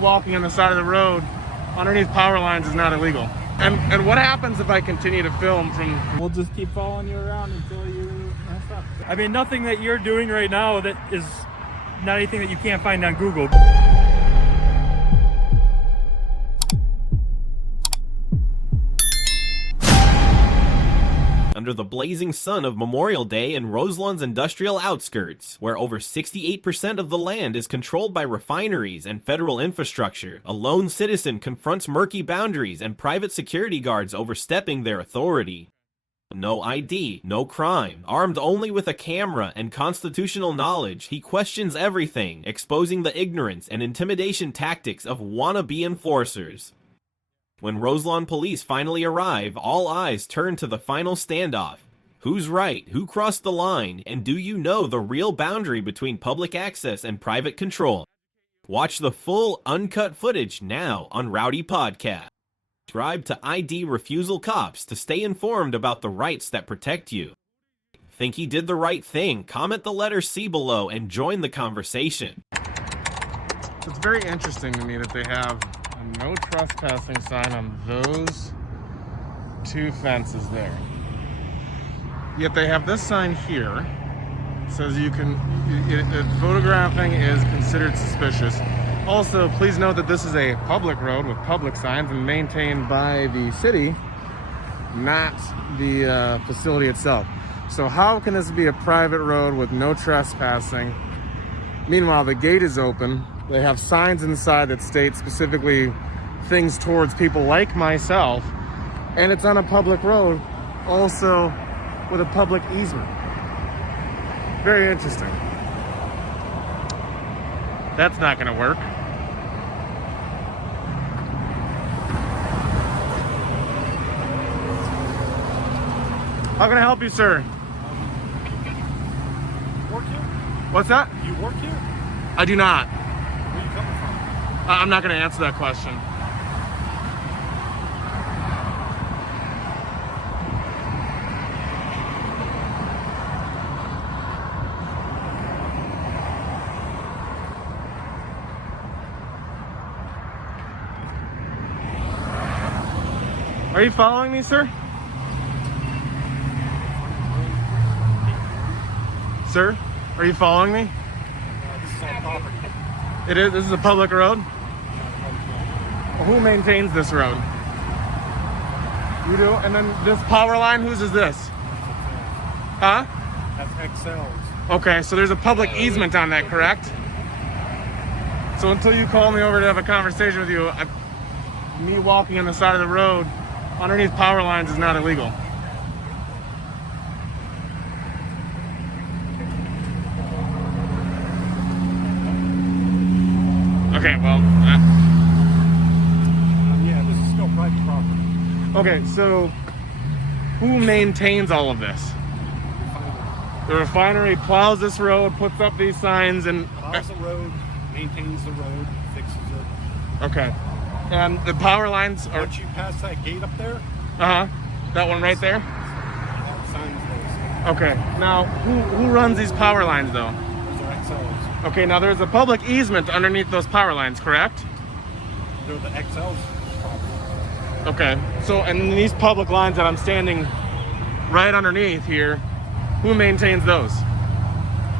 walking on the side of the road underneath power lines is not illegal. And what happens if I continue to film from... We'll just keep following you around until you mess up. I mean, nothing that you're doing right now that is not anything that you can't find on Google. Under the blazing sun of Memorial Day in Roselawn's industrial outskirts, where over 68% of the land is controlled by refineries and federal infrastructure, a lone citizen confronts murky boundaries and private security guards overstepping their authority. No ID, no crime, armed only with a camera and constitutional knowledge, he questions everything, exposing the ignorance and intimidation tactics of wannabe enforcers. When Roselawn police finally arrive, all eyes turn to the final standoff. Who's right? Who crossed the line? And do you know the real boundary between public access and private control? Watch the full, uncut footage now on Rowdy Podcast. Subscribe to ID Refusal Cops to stay informed about the rights that protect you. Think he did the right thing? Comment the letter C below and join the conversation. It's very interesting to me that they have a no trespassing sign on those two fences there. Yet they have this sign here. It says photographing is considered suspicious. Also, please note that this is a public road with public signs and maintained by the city, not the facility itself. So how can this be a private road with no trespassing? Meanwhile, the gate is open. They have signs inside that state specifically things towards people like myself, and it's on a public road, also with a public easement. Very interesting. That's not going to work. How can I help you, sir? Work here? What's that? You work here? I do not. Where are you coming from? I'm not going to answer that question. Are you following me, sir? Sir, are you following me? This is all property. It is. This is a public road. Well, who maintains this road? You do. And then this power line, whose is this? Huh? That's XL's. Okay, so there's a public easement on that, correct? So until you call me over to have a conversation with you, me walking on the side of the road underneath power lines is not illegal. Okay, well... yeah, this is still private property. Okay, so who maintains all of this? The refinery plows this road, puts up these signs, and... Plows the road, maintains the road, fixes it. Okay. And the power lines are... Once you pass that gate up there... Uh-huh. That one right there? That sign's there. Okay. Now, who runs these power lines, though? Those are XL's. Okay, now there's a public easement underneath those power lines, correct? They're the XL's property. Okay. So, and these public lines that I'm standing right underneath here, who maintains those?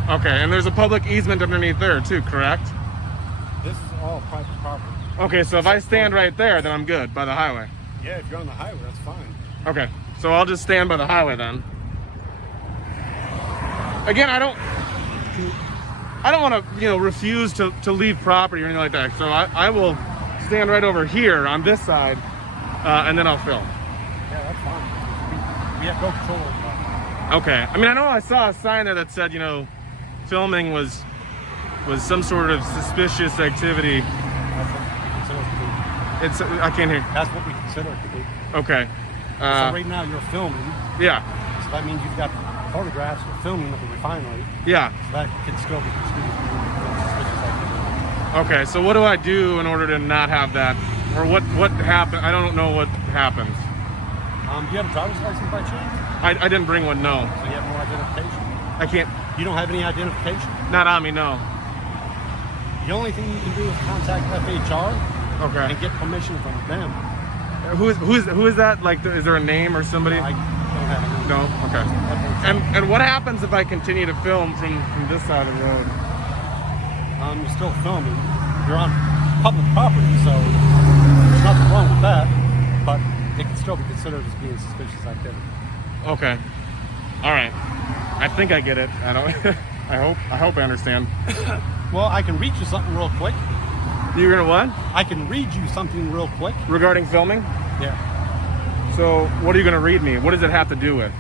Okay, and there's a public easement underneath there, too, correct? This is all private property. Okay, so if I stand right there, then I'm good, by the highway. Yeah, if you're on the highway, that's fine. Okay, so I'll just stand by the highway then. Again, I don't want to, refuse to leave property or anything like that. So I will stand right over here on this side, and then I'll film. Yeah, that's fine. We have no control over that. Okay. I mean, I know I saw a sign there that said, filming was some sort of suspicious activity. I can't hear. That's what we consider it to be. Okay. So right now you're filming. Yeah. So that means you've got photographs or filming of the refinery. Yeah. So that can still be construed as suspicious activity. Okay. So what do I do in order to not have that? Or what happened? I don't know what happens. Do you have a driver's license by chance? I didn't bring one, no. So you have no identification? I can't. You don't have any identification? Not on me, no. The only thing you can do is contact FHR Okay. and get permission from them. Who is that? Like, is there a name or somebody? I don't have a name. No. Okay. And what happens if I continue to film from this side of the road? You're still filming. You're on public property, so there's nothing wrong with that. But it can still be considered as being suspicious activity. Okay. All right. I think I get it. I don't. I hope I understand. Well, I can read you something real quick. You're gonna what? I can read you something real quick. Regarding filming? Yeah. So, what are you gonna read me? What does it have to do with?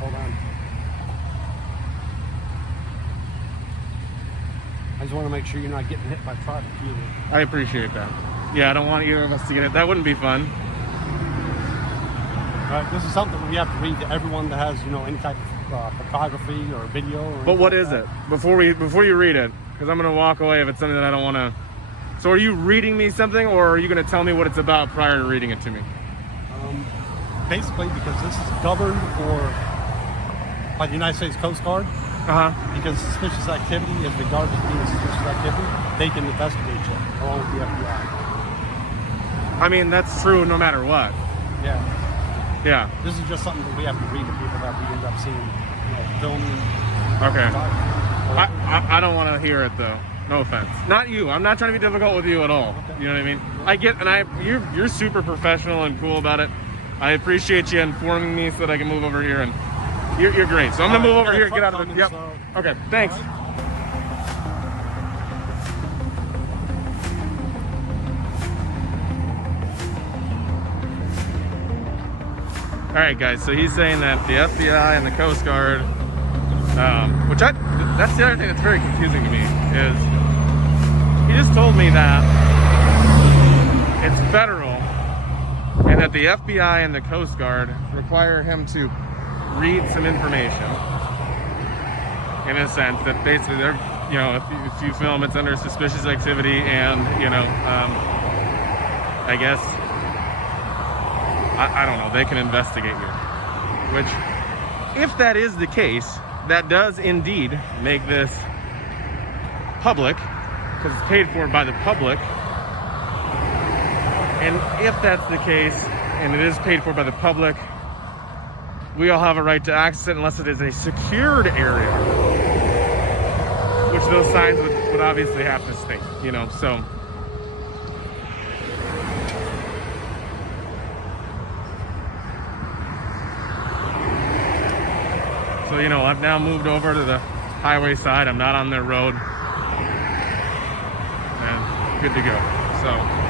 Hold on. I just want to make sure you're not getting hit by traffic either. I appreciate that. Yeah, I don't want either of us to get it. That wouldn't be fun. This is something we have to read to everyone that has, any type of photography or video. Or But what anything is like it? Before you read it, because I'm gonna walk away if it's something that I don't want to. So, are you reading me something, or are you gonna tell me what it's about prior to reading it to me? that. Basically, because this is governed by the United States Coast Guard, because suspicious activity is regarded as being suspicious activity, they can investigate you along with the FBI. I mean, that's true no matter what. Yeah. Yeah. This is just something that we have to read to people that we end up seeing, filming. Okay. I don't want to hear it though. No offense. Not you. I'm not trying to be difficult with you at all. Okay. You know what I mean? I get, and you're super professional and cool about it. I appreciate you informing me so that I can move over here, and you're great. So I'm gonna move over here and get out of the. Yep. Okay. Thanks. All right, guys. So he's saying that the FBI and the Coast Guard, that's the other thing that's very confusing to me, is he just told me that it's federal and that the FBI and the Coast Guard require him to read some information, in a sense that basically they're, if you film, it's under suspicious activity, and I guess I don't know, they can investigate you. Which, if that is the case, that does indeed make this public, because it's paid for by the public. And if that's the case, and it is paid for by the public, we all have a right to access it unless it is a secured area, which those signs would obviously have to state, so. So, I've now moved over to the highway side. I'm not on their road. And good to go. So.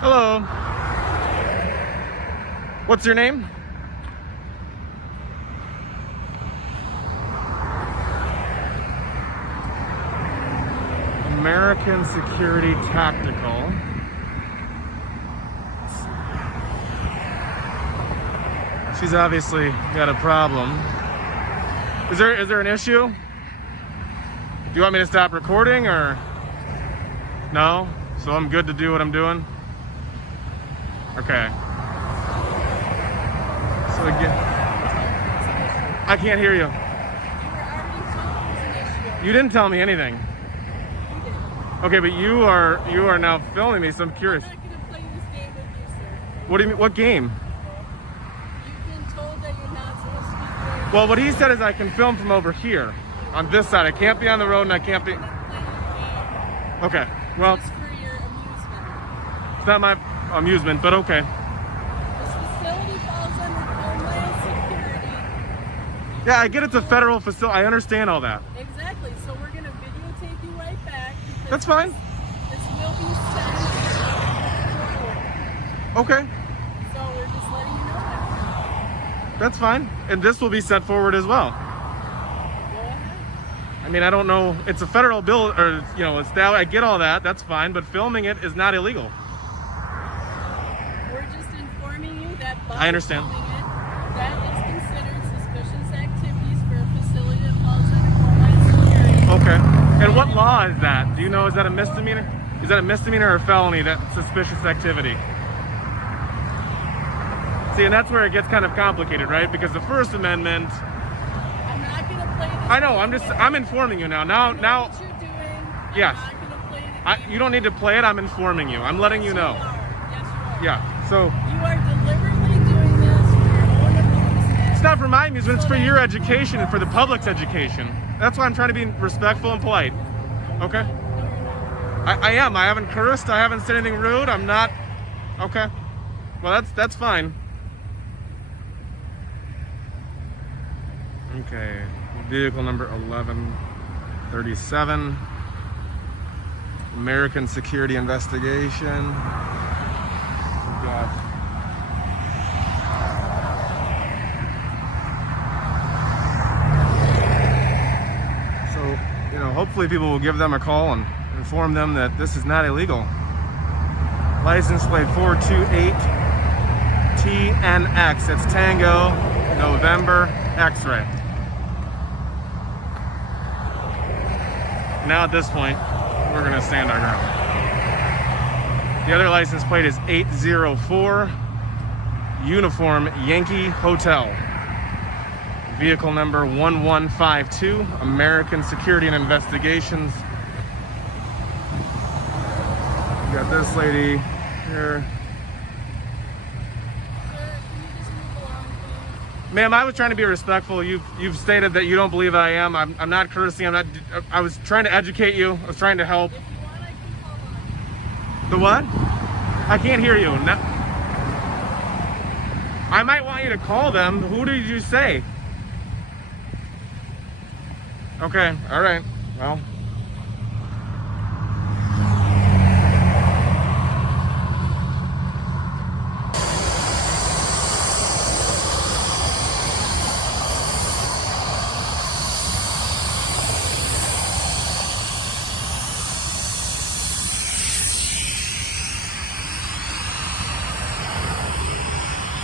Hello. What's your name? American Security Tactical. She's obviously got a problem. Is there an issue? Do you want me to stop recording or no? So I'm good to do what I'm doing? Okay. So again, I can't hear you. You didn't tell me anything. Okay, but you are now filming me, so I'm curious. I'm not going to play this game with you, sir. What do you mean? What game? You've been told that you're not supposed to be playing. Well, what he said is I can film from over here, on this side. I can't be on the road, and I can't be. I'm not playing the game. Okay. Well, Just for your amusement. it's not my amusement, but okay. This facility falls under Homeland Security. Yeah, I get it's a federal facility. I understand all that. Exactly. So we're going to videotape you right back. That's fine. This will be sent forward. Okay. So we're just letting you know that. That's fine. And this will be sent forward as well. Go ahead. I mean, I don't know. It's a federal bill, or, you know, it's that. I get all that. That's fine. But filming it is not illegal. We're just informing you that by I understand. filming it, that is considered suspicious activities for a facility that falls under Homeland Security. Okay. And what law is that? Do you know? Is that a misdemeanor? Is that a misdemeanor or a felony? That suspicious activity. See, and that's where it gets kind of complicated, right? Because the First Amendment. I'm not going to play this. I know. I'm informing you now. Now. What you're doing. Yes. I'm not going to play the game. You don't need to play it. I'm informing you. I'm letting you know. Yes, you are. Yeah. So You are deliberately doing this for your own amusement. it's not for my amusement. It's for your education and for the public's education. That's why I'm trying to be respectful and polite. Okay. I am. I haven't cursed. I haven't said anything rude. I'm not. Okay. Well, that's fine. Okay. Vehicle number 1137. American Security Investigation. We've got. So, you know, hopefully people will give them a call and inform them that this is not illegal. License plate 428 TNX. It's Tango November X-ray. Now at this point, we're gonna stand our ground. The other license plate is 804 Uniform Yankee Hotel. Vehicle number 1152, American Security and Investigations. We got this lady here. Sir, can you just move along, please? Ma'am, I was trying to be respectful. You've stated that you don't believe I am. I'm not cursing. I was trying to educate you. I was trying to help. If you want, I can call on. The what? I can't hear you. No. I might want you to call them. Who did you say? Okay, all right. Well.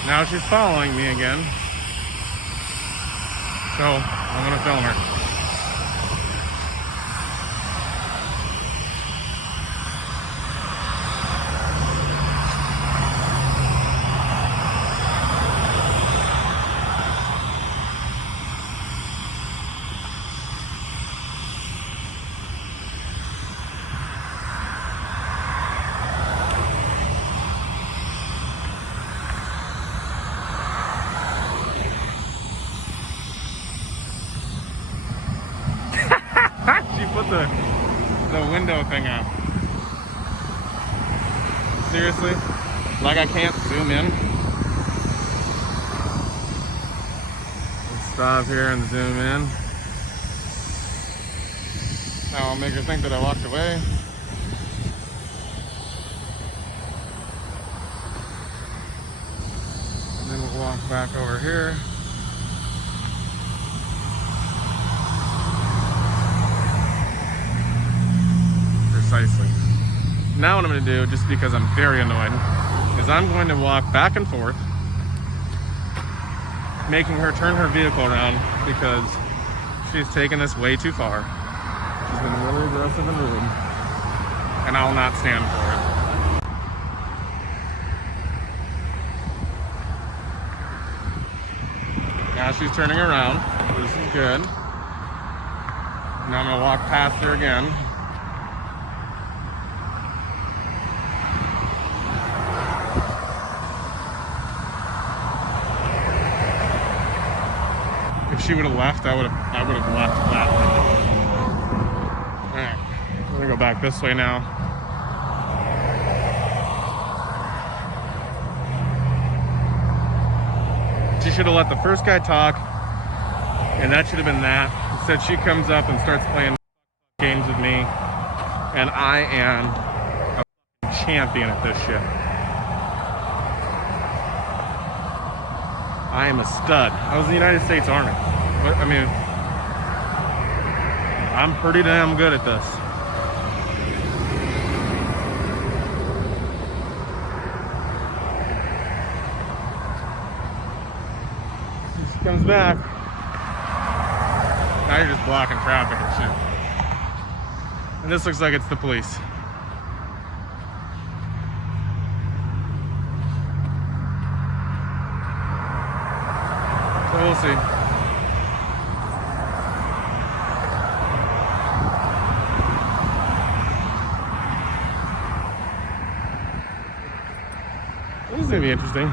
Now she's following me again. So I'm gonna film her. She put the window thing up. Seriously? Like I can't zoom in? Let's stop here and zoom in. Now I'll make her think that I walked away. And then we'll walk back over here. Precisely. Now what I'm going to do, just because I'm very annoyed, is I'm going to walk back and forth, making her turn her vehicle around because she's taken this way too far. She's been really aggressive and rude, and I'll not stand for it. Now she's turning around. This is good. Now I'm going to walk past her again. If she would have left, I would have left that way. Alright, we're gonna go back this way now. She should have let the first guy talk, and that should have been that. Instead, she comes up and starts playing games with me, and I am a champion at this shit. I am a stud. I was in the United States Army. I mean, I'm pretty damn good at this. She comes back. Now you're just blocking traffic and shit. And this looks like it's the police. So we'll see. This is gonna be interesting.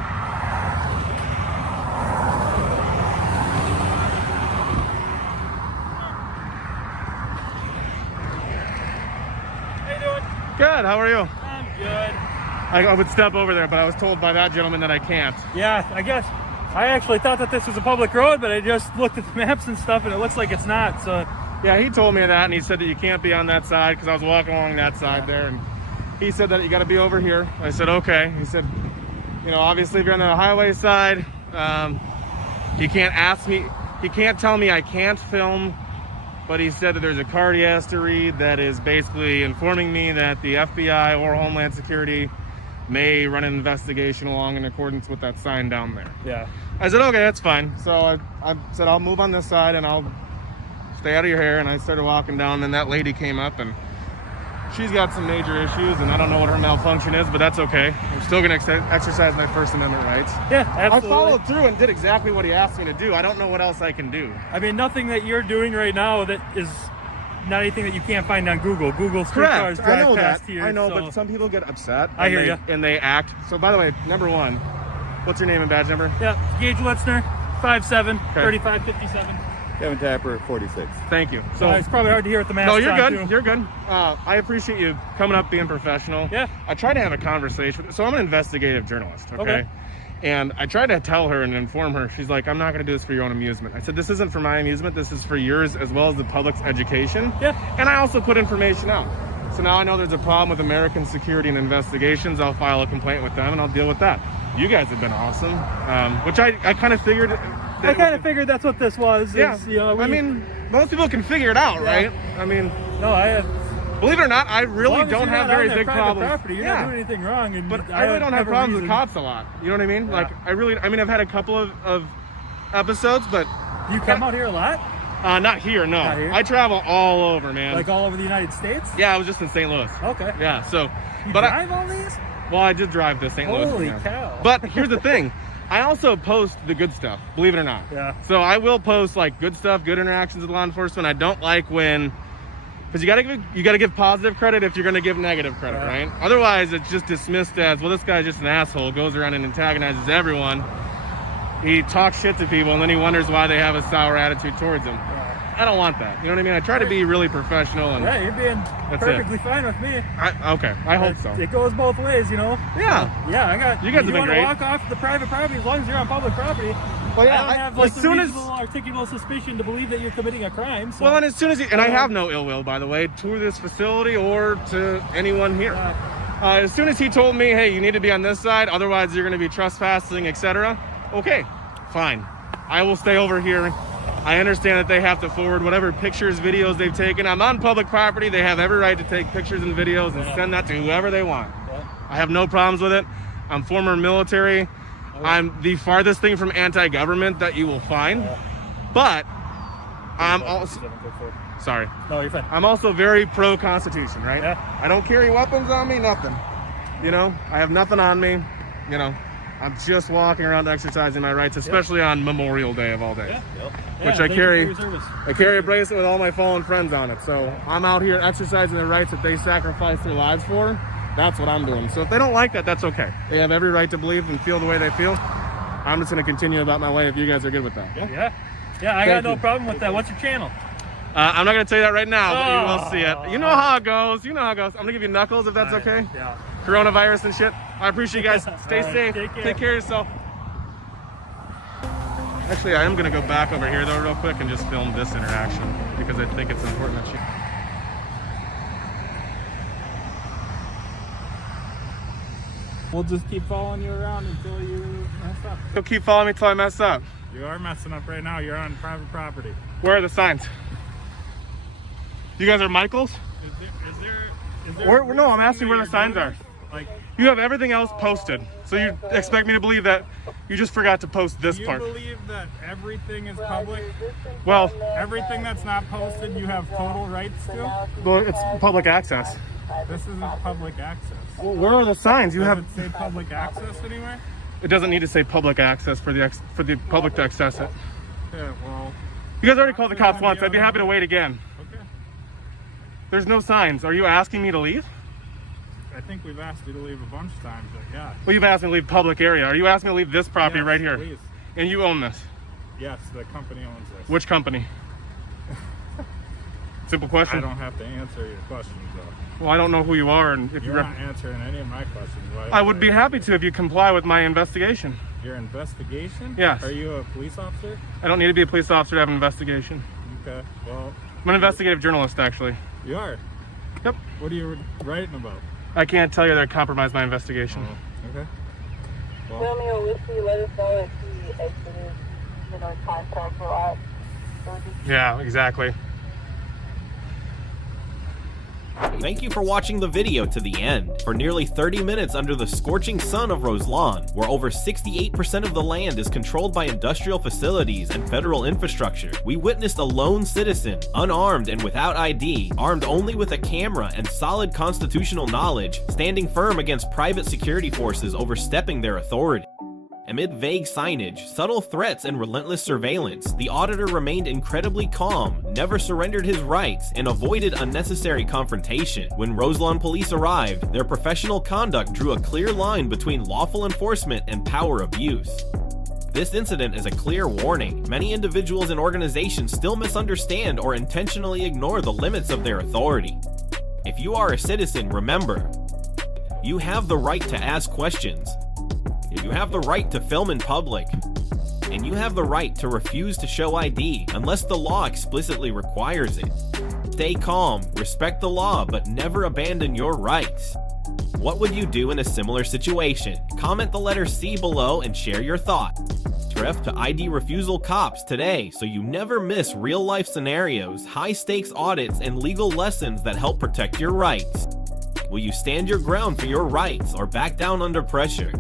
How you doing? Good, how are you? I'm good. I would step over there, but I was told by that gentleman that I can't. Yeah, I guess I actually thought that this was a public road, but I just looked at the maps and stuff, and it looks like it's not. So Yeah, he told me that, and he said that you can't be on that side because I was walking along that side there, and he said that you got to be over here. I said, okay. He said, you know, obviously if you're on the highway side, he can't ask me, he can't tell me I can't film, but he said that there's a card he has to read that is basically informing me that the FBI or Homeland Security may run an investigation along in accordance with that sign down there. yeah, I said, okay, that's fine. So I said, I'll move on this side and I'll stay out of your hair. And I started walking down, and that lady came up, and she's got some major issues, and I don't know what her malfunction is, but that's okay. I'm still going to exercise my First Amendment rights. yeah, absolutely. I followed through and did exactly what he asked me to do. I don't know what else I can do. I mean, nothing that you're doing right now that is not anything that you can't find on Google. Google street cars Correct. I drive know past that. here. I know, so. but some people get upset. I hear they, ya. And they act. So, by the way, number one, what's your name and badge number? Yeah, Gage Litzner, 5'7", 3557. Kevin Tapper, 46. Thank you. So It's probably hard to hear with the mask no, you're on, good. too. You're good. I appreciate you coming up, being professional. Yeah. I tried to have a conversation. So I'm an investigative journalist, okay? Okay. And I tried to tell her and inform her. She's like, I'm not going to do this for your own amusement. I said, this isn't for my amusement. This is for yours as well as the public's education. Yeah. And I also put information out. So now I know there's a problem with American security and investigations. I'll file a complaint with them and I'll deal with that. You guys have been awesome, which I kind of figured. I kind of figured that's what this was. Yeah. Is, you know, I mean, most people can figure it out, right? I mean, no, I believe it or not, I really as don't you're have not very on their big private problems. Property, you're not doing anything wrong. And But I really don't have problems with reason. cops a lot. You know what I mean? Yeah. Like, I mean, I've had a couple of episodes, but You come out here a lot? not here, no. Not here? I travel all over, man. Like all over the United States? Yeah, I was just in St. Louis. Okay. Yeah, so, You but drive all these? well, I did drive to St. Louis. Holy yeah. cow. But here's the thing. I also post the good stuff, believe it or not. Yeah. So I will post like good stuff, good interactions with law enforcement. I don't like when, because you gotta give positive credit if you're gonna give negative credit, Yeah. right? Otherwise, it's just dismissed as, well, this guy's just an asshole, goes around and antagonizes everyone. He talks shit to people, and then he wonders why they have a sour attitude towards him. I don't want that. You know what I mean? I try to be really professional, and Yeah, you're being That's perfectly fine with me. okay, I hope so. It goes both ways, you know? Yeah. Yeah, I got. You guys have been want to great. walk off the private property as long as you're on public property. Well, yeah, I don't have as like soon as reasonable, articulable suspicion to believe that you're committing a crime. So. well, and as soon as and I have no ill will, by the way, to this facility or to anyone here. As soon as he told me, hey, you need to be on this side, otherwise you're going to be trespassing, etc. Okay, fine. I will stay over here. I understand that they have to forward whatever pictures, videos they've taken. I'm on public property. They have every right to take pictures and videos and send that to whoever they want. I have no problems with it. I'm former military. I'm the farthest thing from anti-government that you will find. But I'm also... Sorry. No, you're fine. I'm also very pro-Constitution, right? Yeah. I don't carry weapons on me, nothing. You know, I have nothing on me. You know, I'm just walking around exercising my rights, especially on Memorial Day of all days. Which I thank you carry. for your service. I carry a bracelet with all my fallen friends on it. So I'm out here exercising the rights that they sacrificed their lives for. That's what I'm doing. So if they don't like that, that's okay. They have every right to believe and feel the way they feel. I'm just going to continue about my way if you guys are good with that. Yeah. Yeah, I got no problem with that. What's your channel? I'm not going to tell you that right now, but you will see it. You know how it goes. You know how it goes. I'm going to give you knuckles if that's okay. Yeah. Coronavirus and shit. I appreciate you guys. Stay All right, safe. take care. of yourself. Actually, I am going to go back over here, though, real quick and just film this interaction because I think it's important that you... We'll just keep following you around until you mess up. You'll keep following me till I mess up. You are messing up right now. You're on private property. Where are the signs? You guys are Michaels? Is there No, I'm asking where the reason that signs you're are. doing this? Like, You have everything else posted. So you expect me to believe that you just forgot to post this you part. believe that everything is public? Well, Everything that's not posted, you have total rights to? it's public access. This isn't public access. Well, where are the signs? You Does have. it say public access anywhere? It doesn't need to say public access for the public to access it. Yeah, well, You guys already called the cops once. I'd be happy to wait again. okay. There's no signs. Are you asking me to leave? I think we've asked you to leave a bunch of times, but yeah. Well, you've asked me to leave public area. Are you asking me to leave this property Yes, right here? Please. And you own this? Yes, the company owns this. Which company? Simple I question. don't have to answer your questions, though. Well, I don't know who you are, and if You're you're. not answering any of my questions. I would be happy to if you comply with my investigation. Your investigation? Yes. Are you a police officer? I don't need to be a police officer to have an investigation. Okay, well, I'm an investigative journalist, actually. you are. Yep. What are you writing about? I can't tell you that I compromised my investigation. Oh, okay. Well, Romeo Whiskey, let us know if he exited, contact for us. Yeah, exactly. Thank you for watching the video to the end. For nearly 30 minutes under the scorching sun of Roselawn, where over 68% of the land is controlled by industrial facilities and federal infrastructure, we witnessed a lone citizen, unarmed and without ID, armed only with a camera and solid constitutional knowledge, standing firm against private security forces overstepping their authority. Amid vague signage, subtle threats, and relentless surveillance, the auditor remained incredibly calm, never surrendered his rights, and avoided unnecessary confrontation. When Roselawn police arrived, their professional conduct drew a clear line between lawful enforcement and power abuse. This incident is a clear warning. Many individuals and organizations still misunderstand or intentionally ignore the limits of their authority. If you are a citizen, remember, you have the right to ask questions. You have the right to film in public, and you have the right to refuse to show ID unless the law explicitly requires it. Stay calm, respect the law, but never abandon your rights. What would you do in a similar situation? Comment the letter C below and share your thoughts. Subscribe to ID Refusal Cops today so you never miss real-life scenarios, high-stakes audits, and legal lessons that help protect your rights. Will you stand your ground for your rights or back down under pressure?